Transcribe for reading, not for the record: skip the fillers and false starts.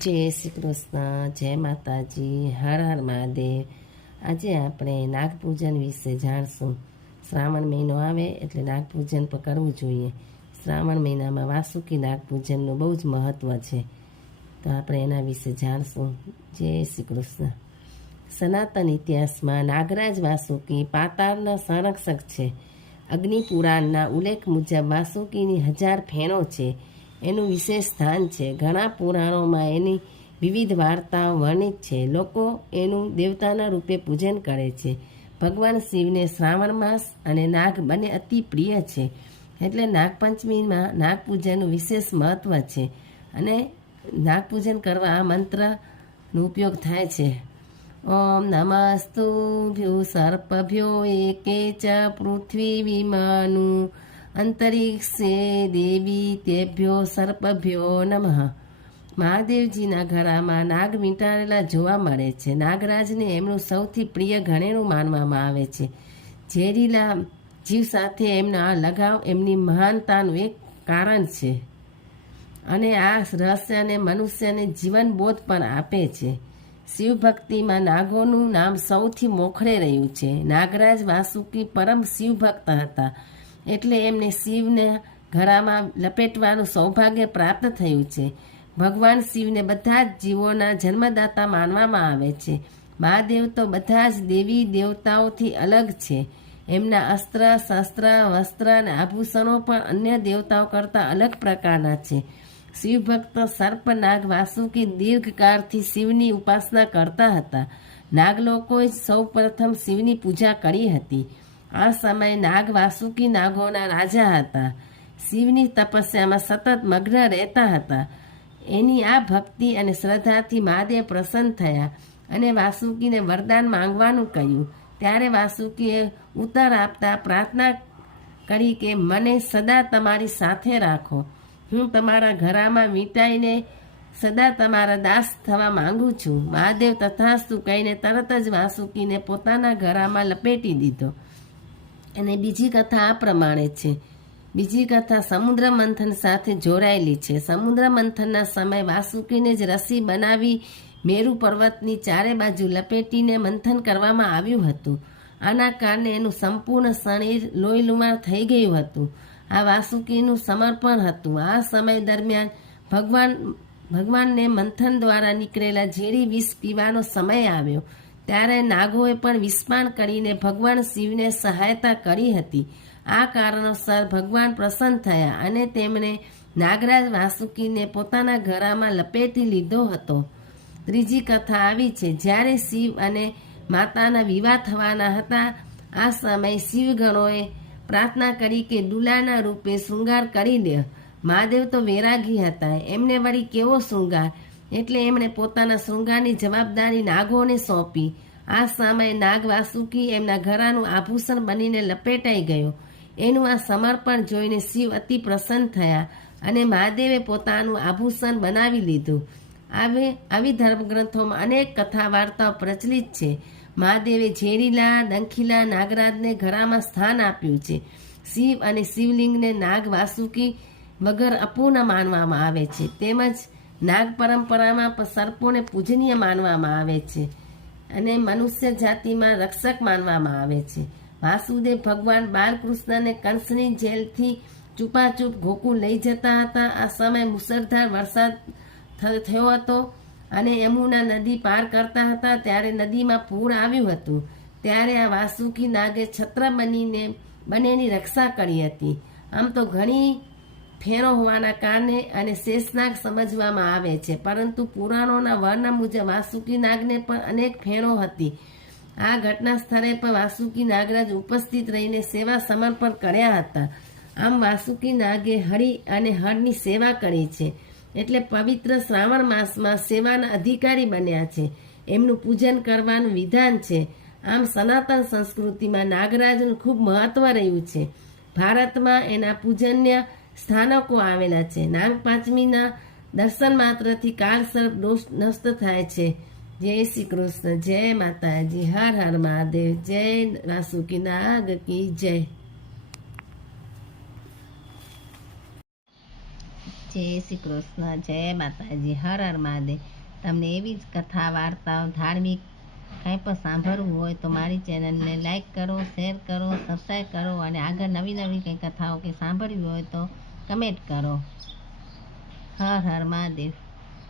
જય શ્રી કૃષ્ણ, જય માતાજી, હર હર મહાદેવ। આજે આપણે નાગપૂજન વિશે જાણશું। શ્રાવણ મહિનો આવે એટલે નાગપૂજન પણ કરવું જોઈએ। શ્રાવણ મહિનામાં વાસુકી નાગપૂજનનું બહુ જ મહત્ત્વ છે, તો આપણે એના વિશે જાણશું। જય શ્રી કૃષ્ણ। સનાતન ઇતિહાસમાં નાગરાજ વાસુકી પાતાળના સંરક્ષક છે। અગ્નિ પુરાણના ઉલ્લેખ મુજબ વાસુકીની 1000 ફેણો છે, એનું વિશેષ સ્થાન છે। ઘણા પુરાણોમાં એની વિવિધ વાર્તાઓ વર્ણિત છે। લોકો એનું દેવતાના રૂપે પૂજન કરે છે। ભગવાન શિવને શ્રાવણ માસ અને નાગ બંને અતિ પ્રિય છે, એટલે નાગપંચમીમાં નાગપૂજનનું વિશેષ મહત્ત્વ છે અને નાગપૂજન કરવા આ મંત્રનો ઉપયોગ થાય છે। ઓમ નમસ્તુભ્યો સર્પભ્યો એકે ચ પૃથ્વી વિમાનુ અંતરિક્ષે દેવી તેભ્યો સર્પભ્યો નમઃ। મહાદેવજીના ગળામાં નાગ વીંટાળેલા જોવા મળે છે। નાગરાજને એમનું સૌથી પ્રિય ગણેલું માનવામાં આવે છે। ઝેરીલા જીવ સાથે એમનો આ લગાવ એમની મહાનતાનું એક કારણ છે અને આ રહસ્યને મનુષ્યને જીવનબોધ પણ આપે છે। શિવભક્તિમાં નાગોનું નામ સૌથી મોખરે રહ્યું છે। નાગરાજ વાસુકી પરમ શિવભક્ત હતા, એટલે એમને શિવને ગળામાં લપેટવાનું સૌભાગ્ય પ્રાપ્ત થયું છે। ભગવાન શિવને બધા જ જીવોના જન્મદાતા માનવામાં આવે છે। મહાદેવ તો બધા જ દેવી દેવતાઓથી અલગ છે। એમના અસ્ત્ર શસ્ત્ર વસ્ત્ર અને આભૂષણો પણ અન્ય દેવતાઓ કરતાં અલગ પ્રકારના છે। શિવભક્ત સર્પનાગ વાસુકી દીર્ઘકાળથી શિવની ઉપાસના કરતા હતા। નાગલોકોએ સૌ પ્રથમ શિવની પૂજા કરી હતી। આ સમયે નાગ વાસુકી નાગોના રાજા હતા। શિવની તપસ્યામાં સતત મગ્ન રહેતા હતા। એની આ ભક્તિ અને શ્રદ્ધાથી મહાદેવ પ્રસન્ન થયા અને વાસુકીને વરદાન માંગવાનું કહ્યું। ત્યારે વાસુકીએ ઉત્તર આપતા પ્રાર્થના કરી કે મને સદા તમારી સાથે રાખો। હું તમારા ઘરમાં વીંટાઈને સદા તમારા દાસ થવા માંગુ છું। મહાદેવ તથાસ્તુ કહીને તરત જ વાસુકીને પોતાના ઘરમાં લપેટી દીધો। અને બીજી કથા આ પ્રમાણે છે। બીજી કથા સમુદ્ર મંથન સાથે જોડાયેલી છે। સમુદ્ર મંથનના સમયે વાસુકીને જ રસી બનાવી મેરુ પર્વતની ચારે બાજુ લપેટીને મંથન કરવામાં આવ્યું હતું। આના કારણે એનું સંપૂર્ણ શરીર લોહીલુહાણ થઈ ગયું હતું। આ વાસુકીનું સમર્પણ હતું। આ સમય દરમિયાન ભગવાનને મંથન દ્વારા નીકળેલા ઝેરી વિષ પીવાનો સમય આવ્યો। ત્યારે નાગોએ પણ વિષપાન કરીને ભગવાન શિવને સહાયતા કરી હતી। આ કારણોસર ભગવાન પ્રસન્ન થયા અને તેમણે નાગરાજ વાસુકીને પોતાના ઘરમાં લપેટી લીધો હતો। ત્રીજી કથા આવી છે। જ્યારે શિવ અને માતાના વિવાહ થવાના હતા, આ સમયે શિવગણોએ પ્રાર્થના કરી કે દુલ્હાના રૂપે શૃંગાર કરી દે। મહાદેવ તો વૈરાગી હતા, એમને વળી કેવો શૃંગાર, એટલે એમણે પોતાના શૃંગારની જવાબદારી નાગોને સોંપી। આ સમયે નાગ વાસુકી એમના ઘરાનું આભૂષણ બનીને લપેટાઈ ગયો। એનું આ સમર્પણ જોઈને શિવ અતિ પ્રસન્ન થયા અને મહાદેવે પોતાનું આભૂષણ બનાવી લીધું। આવી ધર્મગ્રંથોમાં અનેક કથા વાર્તાઓ પ્રચલિત છે। મહાદેવે ઝેરીલા ડંખીલા નાગરાજને ઘરામાં સ્થાન આપ્યું છે। શિવ અને શિવલિંગને નાગ વાસુકી વગર અપૂર્ણ માનવામાં આવે છે। તેમજ નાગ પરંપરામાં પણ સર્પોને પૂજનીય માનવામાં આવે છે અને મનુષ્ય જાતિમાં રક્ષક માનવામાં આવે છે। વાસુદેવ ભગવાન બાલકૃષ્ણને કંસની જેલથી ચૂપાચૂપ ગોકુળ લઈ જતા હતા। આ સમયે મુસળધાર વરસાદ થયો હતો અને યમુના નદી પાર કરતા હતા, ત્યારે નદીમાં પૂર આવ્યું હતું। ત્યારે આ વાસુકી નાગે છત્ર બનીને રક્ષા કરી હતી। આમ તો ઘણી ફેરો હોવાના કારણે અને શેષનાગ સમજવામાં આવે છે, પરંતુ પુરાણોના વર્ણન મુજબ વાસુકી નાગને પણ અનેક ફેરો હતી। આ ઘટના સ્થળે પર વાસુકી નાગરાજ ઉપસ્થિત રહીને સેવા સમર્પણ કર્યા હતા। આમ વાસુકી નાગે હરિ અને હરની સેવા કરી છે, એટલે પવિત્ર શ્રાવણ માસમાં સેવાના અધિકારી બન્યા છે। એમનું પૂજન કરવાનું વિધાન છે। આમ સનાતન સંસ્કૃતિમાં નાગરાજનું ખૂબ મહત્વ રહ્યું છે। ભારતમાં એના પૂજનીય સ્થાનકો આવેલા છે। નાગપાંચમીના દર્શન માત્રથી કાળસર્પ દોષ નષ્ટ થાય છે। જય શ્રી કૃષ્ણ, જય માતાજી, હર હર મહાદેવ, જય વાસુકી નાગ કી જય। જય શ્રી કૃષ્ણ, જય માતાજી, હર હર મહાદેવ. તમને એવી જ કથા વાર્તાઓ ધાર્મિક કાંઈ પણ સાંભળવું હોય તો મારી ચેનલને લાઈક કરો, શેર કરો, સબસ્ક્રાઈબ કરો અને આગળ નવી નવી કંઈ કથાઓ કે સાંભળવી હોય તો કમેન્ટ કરો. હર હર મહાદેવ.